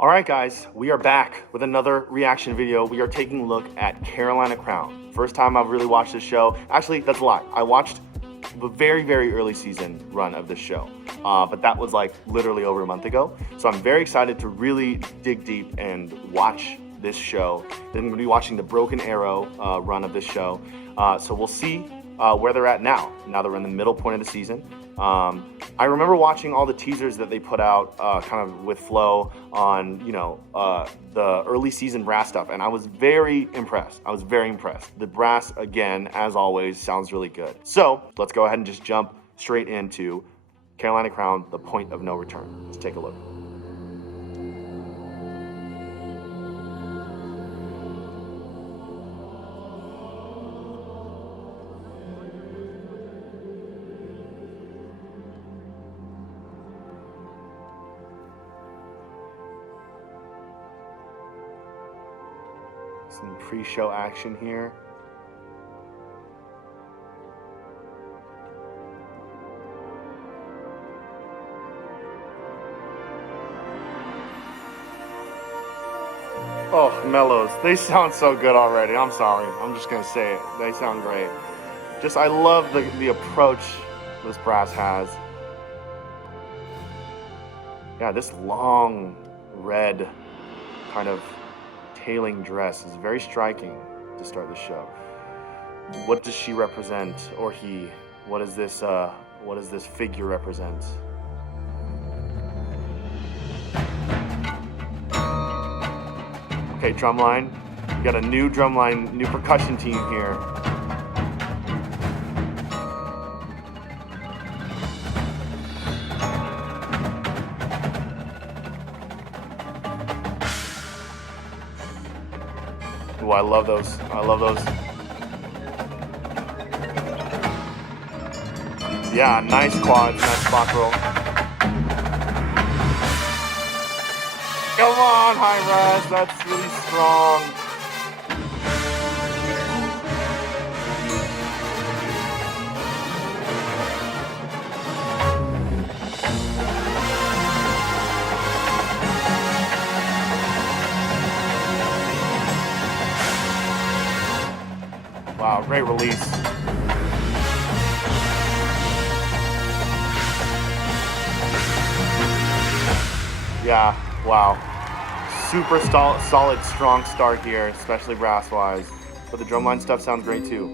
All right, guys, we are back with another reaction video. We are taking a look at Carolina Crown. First time I've really watched this show. Actually, that's a lie. I watched the very, very early season run of this show, but that was like literally over a month ago. So I'm very excited to really dig deep and watch this show. Then I'm going to be watching the Broken Arrow run of this show. So we'll see where they're at now that we're in the middle point of the season. I remember watching all the teasers that they put out kind of with Flo on, the early season brass stuff, and I was very impressed. The brass, again, as always, sounds really good. So let's go ahead and just jump straight into Carolina Crown, The Point of No Return. Let's take a look. Some pre-show action here. Oh, mellows. They sound so good already. I'm sorry. I'm just going to say it. They sound great. I love the approach this brass has. Yeah, this long red kind of tailing dress is very striking to start the show. What does she represent, or he? What does this figure represent? Okay, drumline. We got a new drumline, new percussion team here. Ooh, I love those. Yeah, nice quads, nice spot roll. Come on, high res, that's really strong. Wow, great release. Yeah, wow. Super solid, strong start here, especially brass-wise. But the drumline stuff sounds great too.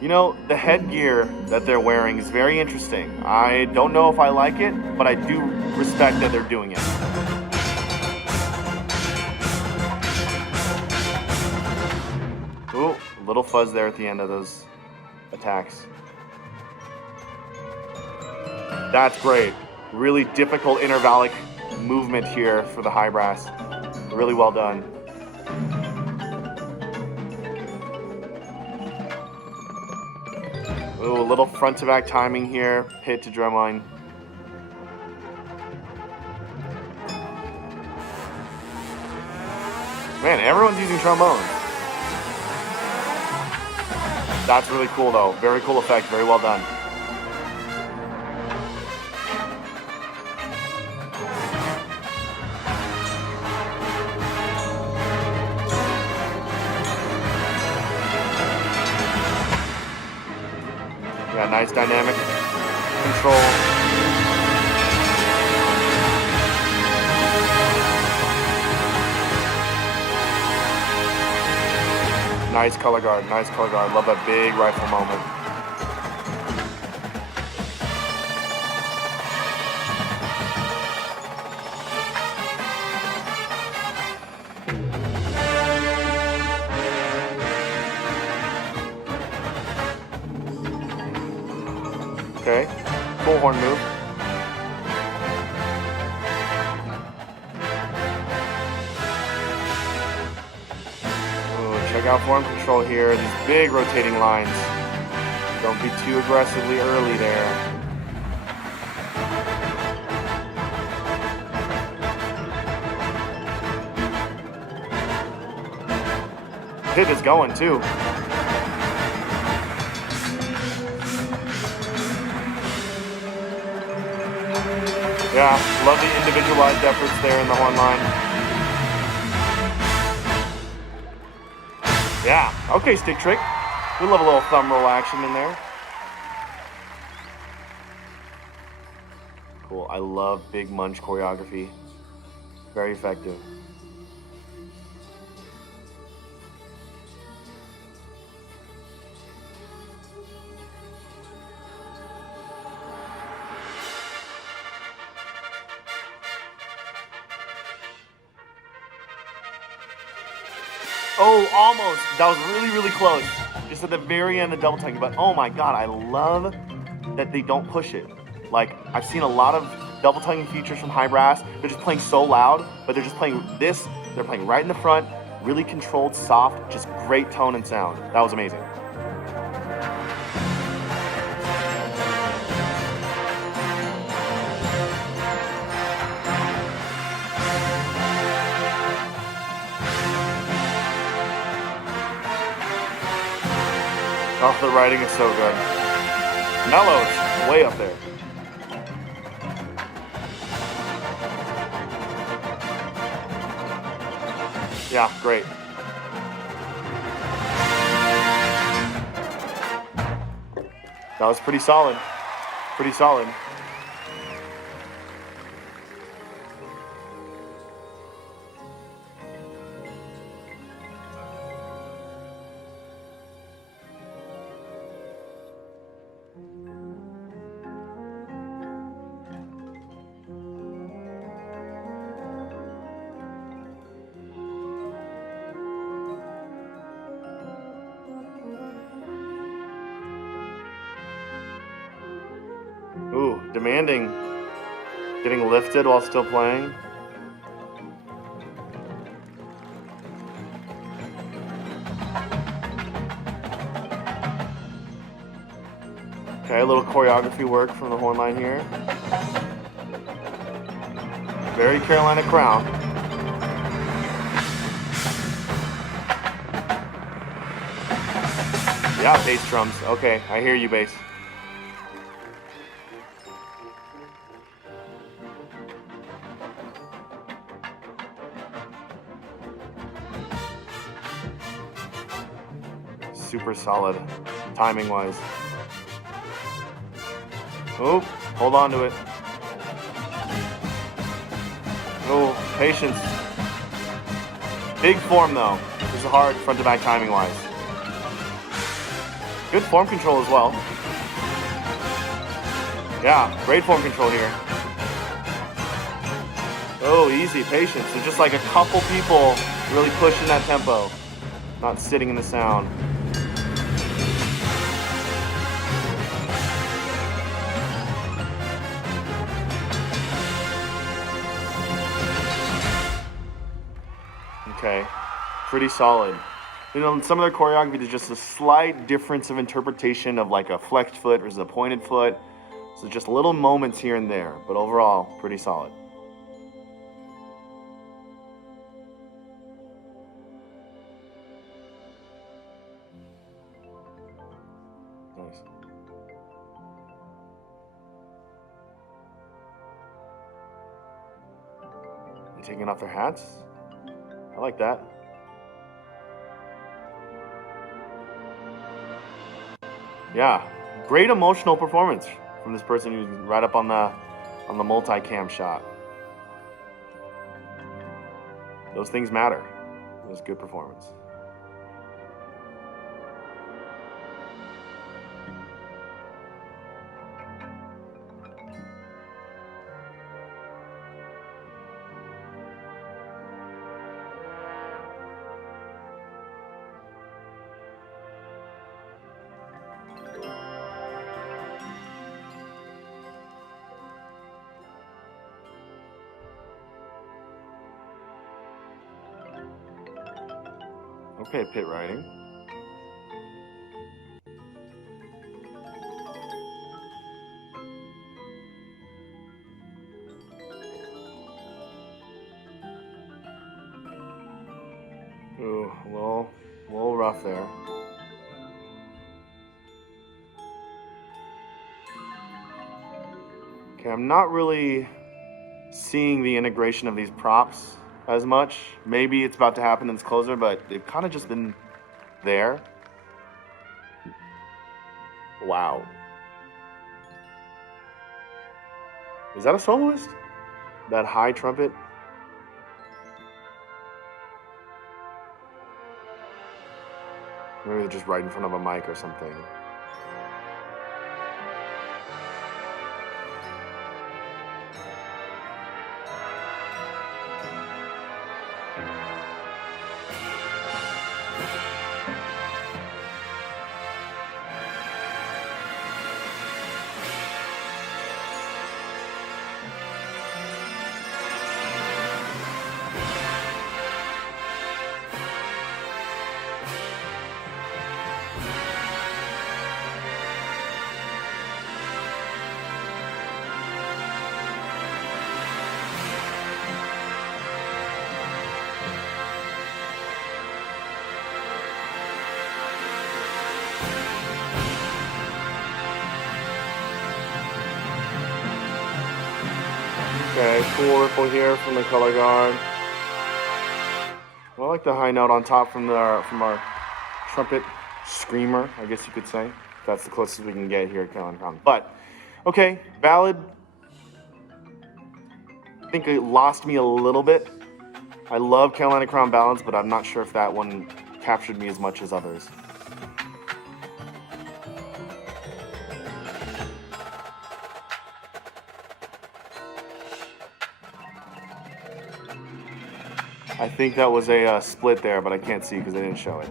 You know, the headgear that they're wearing is very interesting. I don't know if I like it, but I do respect that they're doing it. Ooh, a little fuzz there at the end of those attacks. That's great. Really difficult intervallic movement here for the high brass. Really well done. Ooh, a little front to back timing here. Hit to drumline. Man, everyone's using trombones. That's really cool though. Very cool effect. Very well done. Yeah, nice dynamic control. Nice color guard, Love that big rifle moment. Okay, cool horn move. Ooh, check out form control here. These big rotating lines. Don't be too aggressively early there. Hit is going too. Yeah, love the individualized efforts there in the horn line. Yeah, okay, stick trick. We love a little thumb roll action in there. Cool, I love big munch choreography. Very effective. Oh, almost. That was really, really close. Just at the very end of double tank. But oh my god, I love that they don't push it. Like, I've seen a lot of double tonguing features from high brass. They're just playing so loud, but they're just playing this. They're playing right in the front, really controlled, soft, just great tone and sound. That was amazing. Oh, the writing is so good. Mellows, way up there. Yeah, great. That was pretty solid. Pretty solid. Ooh, demanding. Getting lifted while still playing. Okay, a little choreography work from the horn line here. Very Carolina crown. Yeah, bass drums. Okay, I hear you, bass. Super solid, timing-wise. Oh, hold on to it. Oh, patience. Big form, though. This is hard front-to-back timing-wise. Good form control as well. Yeah, great form control here. Oh, easy, patience. There's just like a couple people really pushing that tempo, not sitting in the sound. Okay, pretty solid. You know, in some of their choreography, there's just a slight difference of interpretation of like a flexed foot versus a pointed foot. So just little moments here and there, but overall, pretty solid. Nice. They taking off their hats? I like that. Yeah, great emotional performance from this person who's right up on the multi-cam shot. Those things matter. It was good performance. Okay, pit riding. Ooh, a little rough there. Okay, I'm not really seeing the integration of these props as much. Maybe it's about to happen in this closer, but they've kind of just been there. Wow. Is that a soloist? That high trumpet? Maybe they're just right in front of a mic or something. Okay, cool ripple here from the color guard. I like the high note on top from our trumpet screamer, I guess you could say. That's the closest we can get here at Carolina Crown. But, okay, ballad. I think it lost me a little bit. I love Carolina Crown ballads, but I'm not sure if that one captured me as much as others. I think that was a split there, but I can't see because they didn't show it.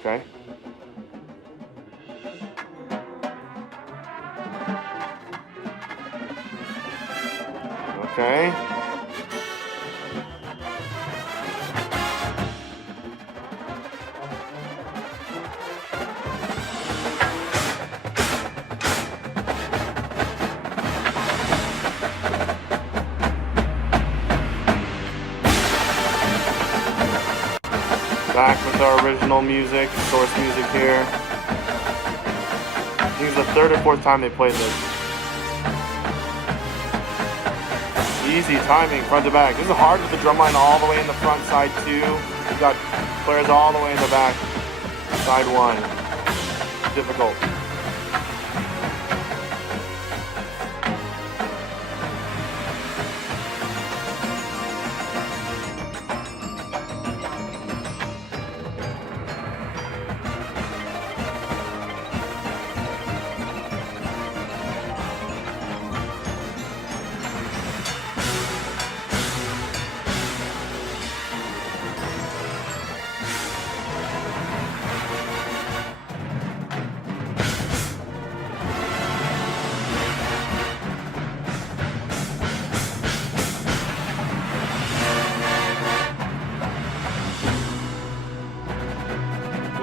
Okay. Okay. Back with our original music, source music here. I think it's the third or fourth time they played this. Easy timing, front to back. This is hard with the drum line all the way in the front, side two. We've got players all the way in the back, side one. Difficult.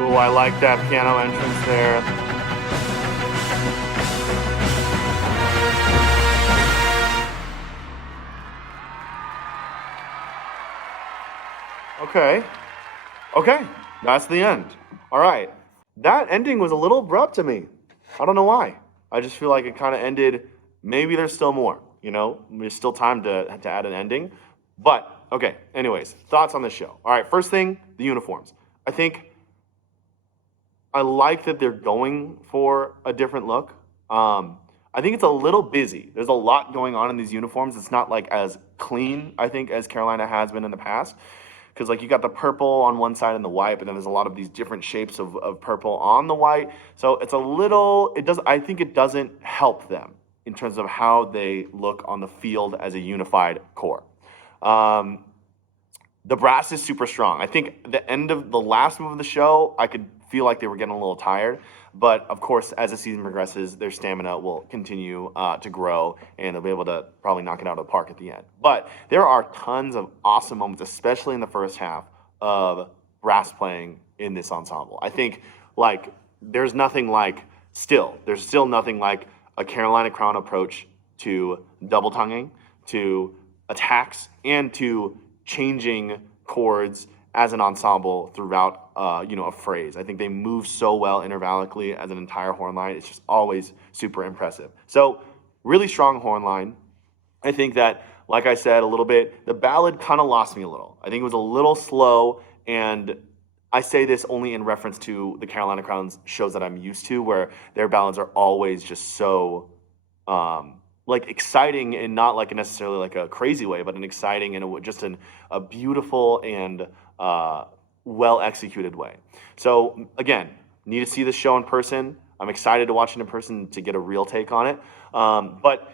Ooh, I like that piano entrance there. Okay, that's the end. All right, that ending was a little abrupt to me. I don't know why. I just feel like it kind of ended, maybe there's still more, you know? There's still time to add an ending. But, okay, anyways, thoughts on the show. All right, first thing, the uniforms. I like that they're going for a different look. I think it's a little busy. There's a lot going on in these uniforms. It's not like as clean, I think, as Carolina has been in the past. Because like you got the purple on one side and the white, but then there's a lot of these different shapes of purple on the white. So it's a little, I think it doesn't help them in terms of how they look on the field as a unified core. The brass is super strong. I think the end of the last move of the show, I could feel like they were getting a little tired. But of course, as the season progresses, their stamina will continue to grow, and they'll be able to probably knock it out of the park at the end. But there are tons of awesome moments, especially in the first half, of brass playing in this ensemble. I think there's still nothing like a Carolina Crown approach to double tonguing, to attacks, and to changing chords as an ensemble throughout, a phrase. I think they move so well intervallically as an entire horn line. It's just always super impressive. So really strong horn line. I think that, like I said, a little bit, the ballad kind of lost me a little. I think it was a little slow, and I say this only in reference to the Carolina Crowns shows that I'm used to, where their ballads are always just so like exciting, and not like necessarily like a crazy way, but an exciting and just a beautiful and well executed way. So again, need to see this show in person. I'm excited to watch it in person to get a real take on it. But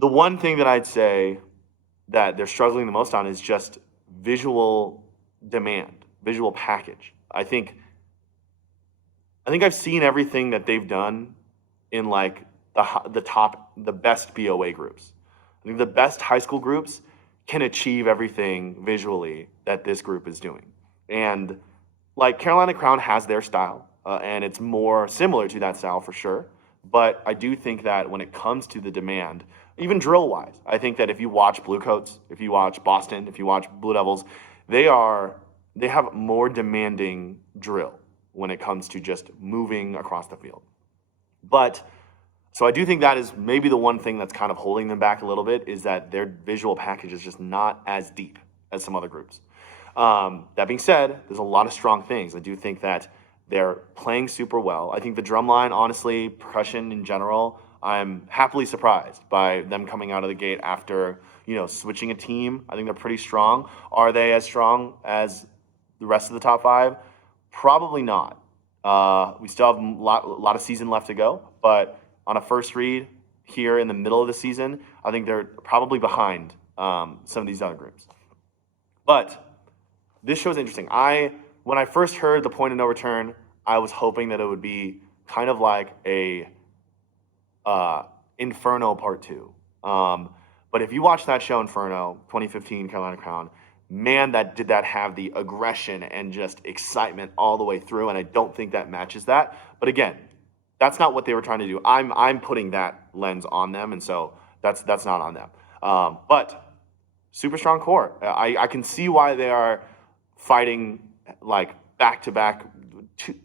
the one thing that I'd say that they're struggling the most on is just visual demand, visual package. I think I've seen everything that they've done in like the best BOA groups. I think the best high school groups can achieve everything visually that this group is doing. And like Carolina Crown has their style, and it's more similar to that style for sure. But I do think that when it comes to the demand, even drill wise, I think that if you watch Bluecoats, if you watch Boston, if you watch Blue Devils, they have more demanding drill when it comes to just moving across the field. But so I do think that is maybe the one thing that's kind of holding them back a little bit, is that their visual package is just not as deep as some other groups. That being said, there's a lot of strong things. I do think that they're playing super well. I think the drum line, honestly, percussion in general, I'm happily surprised by them coming out of the gate after, switching a team. I think they're pretty strong. Are they as strong as the rest of the top five? Probably not. We still have a lot of season left to go, but on a first read here in the middle of the season, I think they're probably behind some of these other groups. But this show's interesting. When I first heard the point of no return, I was hoping that it would be kind of like a Inferno Part 2. But if you watch that show, Inferno, 2015 Carolina Crown, man, did that have the aggression and just excitement all the way through, and I don't think that matches that. But again, that's not what they were trying to do. I'm putting that lens on them, and so that's not on them. But super strong core. I can see why they are fighting like back to back,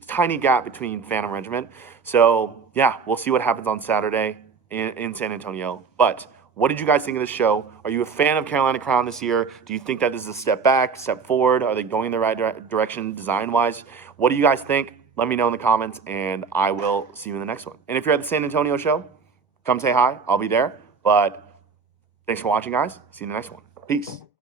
tiny gap between Phantom Regiment. So yeah, we'll see what happens on Saturday in San Antonio. But what did you guys think of this show? Are you a fan of Carolina Crown this year? Do you think that this is a step back, step forward? Are they going in the right direction design-wise? What do you guys think? Let me know in the comments, and I will see you in the next one. And if you're at the San Antonio show, come say hi. I'll be there. But thanks for watching, guys. See you in the next one. Peace.